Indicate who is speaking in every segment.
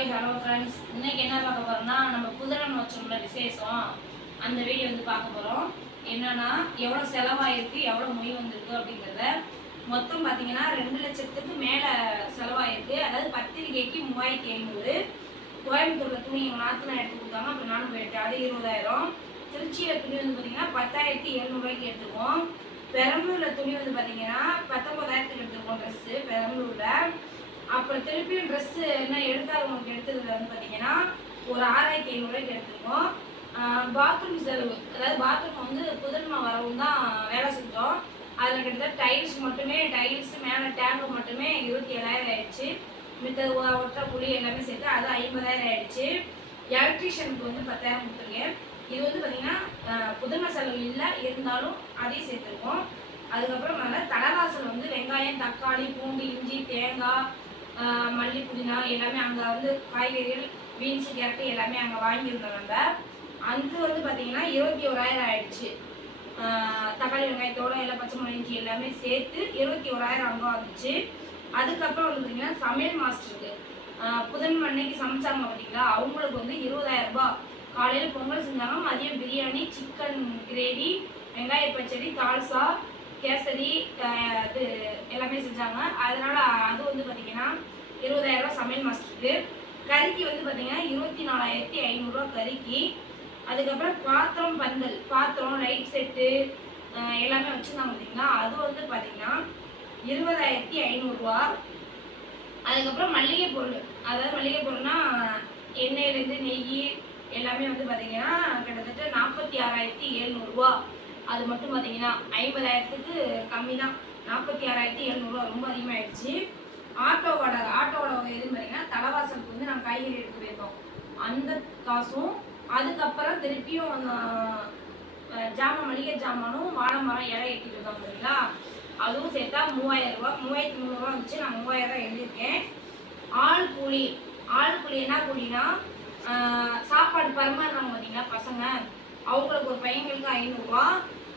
Speaker 1: Hi hello friends இன்னைக்கு என்ன பார்க்க போறோம்னா நம்ம புதுரம் வச்சோம்ல விசேஷம். அந்த வீடியோ வந்து பார்க்க போறோம். என்னன்னா எவ்வளோ செலவாயிருக்கு எவ்வளோ மொய் வந்திருக்கு அப்படிங்கிறத. மொத்தம் பார்த்தீங்கன்னா ரெண்டு லட்சத்துக்கு மேலே செலவாயிருக்கு. அதாவது பத்திரிகைக்கு மூவாயிரத்தி ஐநூறு. கோயம்புத்தூர்ல துணி எங்கள் நாத்துல எடுத்து கொடுத்தாங்க அப்புறம் நானும் போயிட்டேன் அது இருபதாயிரம். திருச்சியில் துணி வந்து பார்த்தீங்கன்னா பத்தாயிரத்தி எழுநூறுவாய்க்கு எடுத்துருக்கோம். பெரம்பலூர்ல துணி வந்து பார்த்தீங்கன்னா பத்தொன்பதாயிரத்துக்கு எடுத்துருக்கோம் ட்ரெஸ்ஸு பெரம்பலூர்ல. அப்புறம் திருப்பியும் ட்ரெஸ் என்ன எடுக்காதவங்களுக்கு எடுத்ததுல வந்து பார்த்தீங்கன்னா ஒரு ஆறாயிரத்தி ஐநூறுரூவாய்க்கு எடுத்துருக்கோம். பாத்ரூம் செலவு அதாவது பாத்ரூம் வந்து புதன்மா வரவும் தான் வேலை செஞ்சோம். அதில் கிட்டத்தட்ட டைல்ஸ் மட்டுமே டைல்ஸ் மேலே டேங்கு மட்டுமே இருபத்தி ஏழாயிரம் ஆயிடுச்சு. மித்தது ஒ- ஒற்றை புளி எல்லாமே சேர்த்து அது ஐம்பதாயிரம் ஆயிடுச்சு. எலக்ட்ரீஷியனுக்கு வந்து பத்தாயிரம் கொடுத்துருக்கேன். இது வந்து பார்த்தீங்கன்னா அஹ், புதுமை செலவு இல்லை இருந்தாலும் அதையும் சேர்த்துருக்கோம். அதுக்கப்புறம் நல்லா தலைவாசல் வந்து வெங்காயம் தக்காளி பூண்டு இஞ்சி தேங்காய் மல்லி புதினா எல்லாமே அங்கே வந்து காய்கறிகள் பீன்ஸ் கேரட்டு எல்லாமே அங்கே வாங்கியிருந்தோம் நம்ம. அது வந்து பார்த்தீங்கன்னா இருபத்தி ஓராயிரம் ஆயிடுச்சு. தக்காளி வெங்காயத்தோடு எல்லாம் பச்சை மிளகாய் எல்லாமே சேர்த்து இருபத்தி ஓராயிரம் அங்கே வந்துச்சு. அதுக்கப்புறம் வந்து பார்த்தீங்கன்னா சமையல் மாஸ்டருக்கு புதன் அன்னைக்கு சமைச்சாங்க பார்த்தீங்களா அவங்களுக்கு வந்து இருபதாயிரம் ரூபாய். காலையில் பொங்கல் செஞ்சாங்க மதியம் பிரியாணி சிக்கன் கிரேவி வெங்காய பச்சடி தால்சா கேசரி இது எல்லாமே செஞ்சாங்க. அதனால் அது வந்து பார்த்திங்கன்னா இருபதாயிரரூவா சமையல் மாஸ்டருக்கு. கறிக்கு வந்து பார்த்திங்கன்னா இருபத்தி நாலாயிரத்தி ஐநூறுரூவா கறிக்கு. அதுக்கப்புறம் பாத்திரம் பந்தல் பாத்திரம் லைட் செட்டு எல்லாமே வச்சுருந்தாங்க பார்த்திங்கன்னா அது வந்து பார்த்தீங்கன்னா இருபதாயிரத்தி ஐநூறுரூவா அதுக்கப்புறம் மளிகை பொருள் அதாவது மளிகை பொருள்னா எண்ணெயிலேருந்து நெய் எல்லாமே வந்து பார்த்திங்கன்னா கிட்டத்தட்ட நாற்பத்தி ஆறாயிரத்தி எழுநூறுவா அது மட்டும் பார்த்தீங்கன்னா ஐம்பதாயிரத்துக்கு கம்மி தான் நாற்பத்தி ஆறாயிரத்தி எழுநூறுவா ரொம்ப அதிகமாகிடுச்சு ஆட்டோவோட ஆட்டோவோட ஆட்டோ எதுன்னு பார்த்தீங்கன்னா தலைவாசலுக்கு வந்து நாங்கள் காய்கறி எடுத்து போயிருந்தோம் அந்த காசும் அதுக்கப்புறம் திருப்பியும் ஆஹ், ஜாமான் மளிகை ஜாமானும் வாழை மரம் இலை எட்டிட்டு இருக்கோம் பார்த்தீங்களா அதுவும் சேர்த்தா மூவாயிரம் ரூபா மூவாயிரத்தி முந்நூறுவா வந்துச்சு. நான் மூவாயிரம் ரூபா எழுதியிருக்கேன். ஆள் கூலி ஆள் கூலி என்ன கூலினா சாப்பாடு பரிமாறினாங்க பார்த்தீங்களா பசங்க. அவங்களுக்கு ஒரு பையங்களுக்கு ஐநூறுரூவா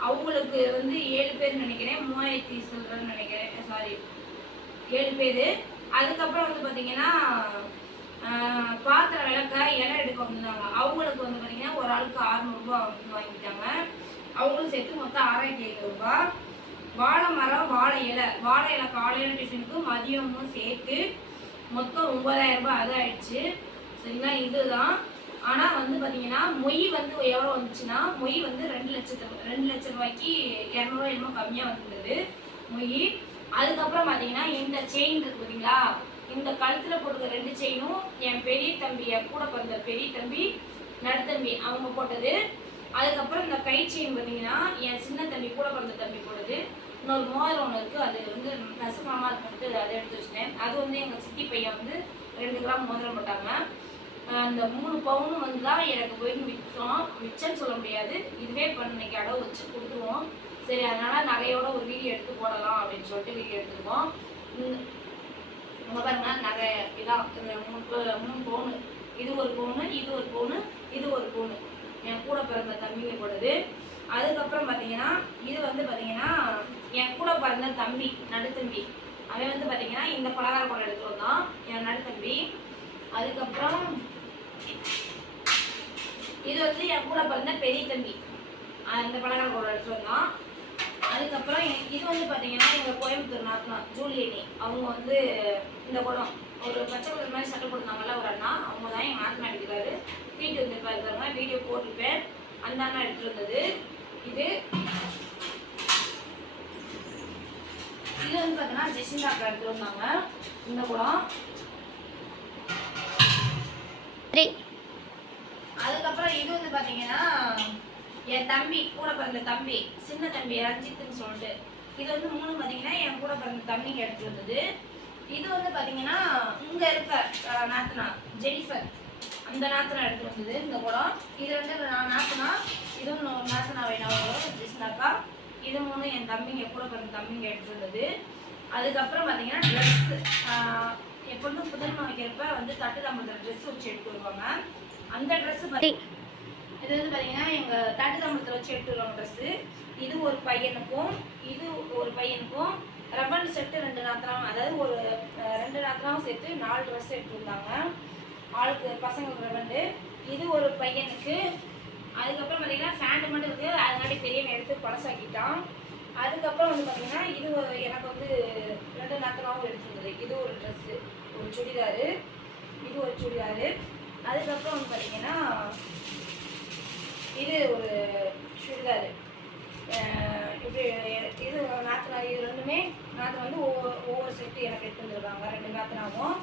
Speaker 1: அவங்களுக்கு வந்து ஏழு பேர் நினைக்கிறேன் மூவாயிரத்தி சில்லறன்னு நினைக்கிறேன். சாரி ஏழு பேர். அதுக்கப்புறம் வந்து பார்த்தீங்கன்னா பாத்திரம் விளக்க இலை எடுக்க வந்திருந்தாங்க. அவங்களுக்கு வந்து பார்த்தீங்கன்னா ஒரு ஆளுக்கு அறுநூறுபா வந்து வாங்கிட்டாங்க. அவங்களும் சேர்த்து மொத்தம் ஆறாயிரத்தி ஐநூறுரூபா வாழை மரம் வாழை இலை. வாழை இலை காலையில் டிஃபனுக்கு மதியமும் சேர்த்து மொத்தம் ஒன்பதாயிரம் ரூபாய் அது ஆயிடுச்சு. சரிங்களா? இதுதான். ஆனால் வந்து பார்த்தீங்கன்னா மொய் வந்து எவ்வளோ வந்துச்சுன்னா மொய் வந்து ரெண்டு லட்சத்து ரெண்டு லட்ச ரூபாய்க்கு இரநூறுவா என்னமோ கம்மியாக வந்திருந்தது மொய். அதுக்கப்புறம் பார்த்தீங்கன்னா இந்த செயின் இருக்கு பார்த்தீங்களா இந்த கழுத்தில் போட்டுக்க ரெண்டு செயினும் என் பெரிய தம்பி என் கூட பிறந்த பெரிய தம்பி நடுத்தம்பி அவங்க போட்டது. அதுக்கப்புறம் இந்த கை செயின் பார்த்தீங்கன்னா என் சின்ன தம்பி கூட பிறந்த தம்பி போட்டது. இன்னொரு மோதிரம் ஒன்று இருக்குது அது வந்து நசுமாமா இருக்குன்ட்டு அதை எடுத்து வச்சுட்டேன். அது வந்து எங்கள் சித்தி பையன் வந்து ரெண்டு கிராம் மோதிரம் போட்டாங்க. அந்த மூணு பவுனும் வந்து தான் எனக்கு போய் விற்றோம் மிச்சம்னு சொல்ல முடியாது. இதுவே இப்போ இன்னைக்கு அடவு வச்சு கொடுத்துருவோம். சரி அதனால நகையோட ஒரு வீடியோ எடுத்து போடலாம் அப்படின்னு சொல்லிட்டு வீடியோ எடுத்துருவோம் இந்த- பாருங்க நகை இதான் இந்த மூணு மூணு பவுனு. இது ஒரு பவுனு இது ஒரு பவுனு இது ஒரு பவுனு. என் கூட பிறந்த தம்பிங்க போடுது அதுக்கப்புறம் பார்த்தீங்கன்னா இது வந்து பார்த்தீங்கன்னா என் கூட பிறந்த தம்பி நடுத்தம்பி. அவன் வந்து பார்த்தீங்கன்னா இந்த பலகார குடம் எடுத்து வந்தான். என் நடுத்தம்பி. அதுக்கப்புறம் இது வந்து என் கூட பிறந்த பெரிய தம்பி. இந்த பலகார ஒரு எடுத்து வந்தான் அதுக்கப்புறம் இது வந்து பார்த்தீங்கன்னா எங்கள் கோயம்புத்தூர் நாத்தனா ஜூலியனி. அவங்க வந்து இந்த குடம் ஒரு பச்சை கலர் மாதிரி சட்டை கொடுத்தாங்கல்ல ஒரு அண்ணா. அவங்க தான் எங்கள் நாத்தனா எடுக்கிறாரு வீட்டு வந்து பாருங்க வீடியோ போட்டிருப்பேன். அந்த அண்ணா எடுத்துருந்தது வந்தது. இது. இது வந்து பார்த்தீங்கன்னா ஜெசிந்தா அக்கா எடுத்துருந்தாங்க வந்தாங்க. இந்த குடம் அதுக்கப்புறம் இது வந்து பாத்தீங்கன்னா என் தம்பி கூட பிறந்த தம்பி சின்ன தம்பி ரஞ்சித்னு சொல்லிட்டு இது வந்து மூணு பாத்தீங்கன்னா என் கூட பிறந்த தம்பிங்க எடுத்து வந்தது. இது வந்து பாத்தீங்கன்னா இங்க இருக்க நாத்தனா ஜெனிஃபர். அந்த நாத்தனா எடுத்து வந்தது இந்த குடம் இது வந்து நான் நாத்தனா இதுவும் ஒரு நாத்தனா வேணும் ஜிஸ்னாக்கா இது மூணு என் தம்பிங்க கூட பிறந்த தம்பிங்க எடுத்து வந்தது. அதுக்கப்புறம் பாத்தீங்கன்னா ட்ரெஸ் எப்பொழுதும் புதன்மை வைக்கிறப்ப வந்து தட்டு ட்ரெஸ் வச்சு எடுத்து வருவாங்க அந்த ட்ரெஸ் இது வந்து பார்த்தீங்கன்னா எங்கள் தட்டு வச்சு எடுத்து வருவாங்க ட்ரெஸ்ஸு இது ஒரு பையனுக்கும் இது ஒரு பையனுக்கும் ரப்பன் செட்டு ரெண்டு நாத்திரம் அதாவது ஒரு ரெண்டு நாத்திரம் சேர்த்து நாலு ட்ரெஸ் எடுத்து வந்தாங்க. ஆளுக்கு பசங்களுக்கு ரெண்டு இது ஒரு பையனுக்கு. அதுக்கப்புறம் பார்த்தீங்கன்னா ஃபேண்ட் மட்டும் இருக்குது அதனால பெரியவன் எடுத்து பழசாக்கிட்டான். அதுக்கப்புறம் வந்து பார்த்தீங்கன்னா இது எனக்கு வந்து ரெண்டு நாத்தனாவும் எடுத்துருந்தது இது ஒரு ட்ரெஸ்ஸு ஒரு சுடிதாரு இது ஒரு சுடிதாரு. அதுக்கப்புறம் வந்து பார்த்தீங்கன்னா இது ஒரு சுடிதாரு. இப்படி இது நாத்தனா இது ரெண்டுமே நாத்தம் வந்து ஒவ்வொரு ஒவ்வொரு செட்டு எனக்கு எடுத்து வந்துருக்காங்க ரெண்டு நாத்தனாவும்.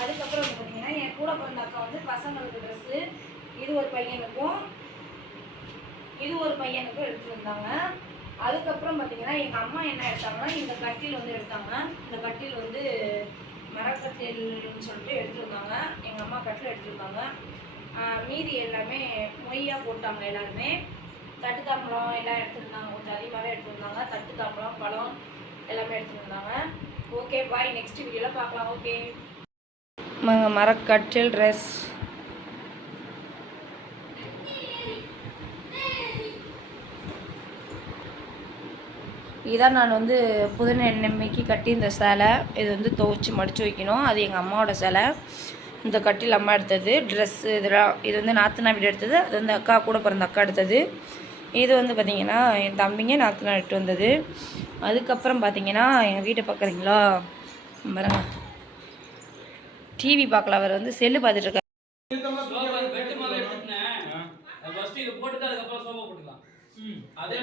Speaker 1: அதுக்கப்புறம் வந்து பார்த்தீங்கன்னா என் கூட பிறந்த அக்கா வந்து பசங்களுக்கு ட்ரெஸ்ஸு இது ஒரு பையனுக்கும் இது ஒரு பையனுக்கும் எடுத்துருந்தாங்க வந்தாங்க அதுக்கப்புறம் பார்த்தீங்கன்னா எங்கள் அம்மா என்ன எடுத்தாங்கன்னா இந்த கட்டில் வந்து எடுத்தாங்க. இந்த கட்டில் வந்து மரக்கட்டில்னு சொல்லிட்டு எடுத்துருந்தாங்க. எங்கள் அம்மா கட்டில் எடுத்துருந்தாங்க. மீதி எல்லாமே மொய்யா போட்டாங்க எல்லாருமே. தட்டு தாம்பழம் எல்லாம் எடுத்துருந்தாங்க. கொஞ்சம் அதிகமாகவே எடுத்துருந்தாங்க. தட்டு தாம்பழம் பழம் எல்லாமே எடுத்துருந்தாங்க. ஓகே பாய் நெக்ஸ்ட் வீடியோவில் பார்க்கலாம். ஓகே மரக்கட்டில் ட்ரெஸ் இதான் நான் வந்து புதுநென்மைக்கு கட்டி இந்த சேலை. இது வந்து துவைச்சி மடித்து வைக்கணும். அது எங்கள் அம்மாவோட சேலை. இந்த கட்டில் அம்மா எடுத்தது. ட்ரெஸ் இதெல்லாம் இது வந்து நாத்தனா வீடு எடுத்தது. அது வந்து அக்கா கூட பிறந்த அக்கா எடுத்தது. இது வந்து பார்த்திங்கன்னா என் தம்பிங்க நாத்தனா எடுத்து வந்தது. அதுக்கப்புறம் பார்த்தீங்கன்னா எங்கள் வீட்டை பார்க்குறீங்களா பாருங்க. டிவி பார்க்கல. அவர் வந்து செல்லு பார்த்துட்டு இருக்காரு.
Speaker 2: போட்டுக்கலாம். அதே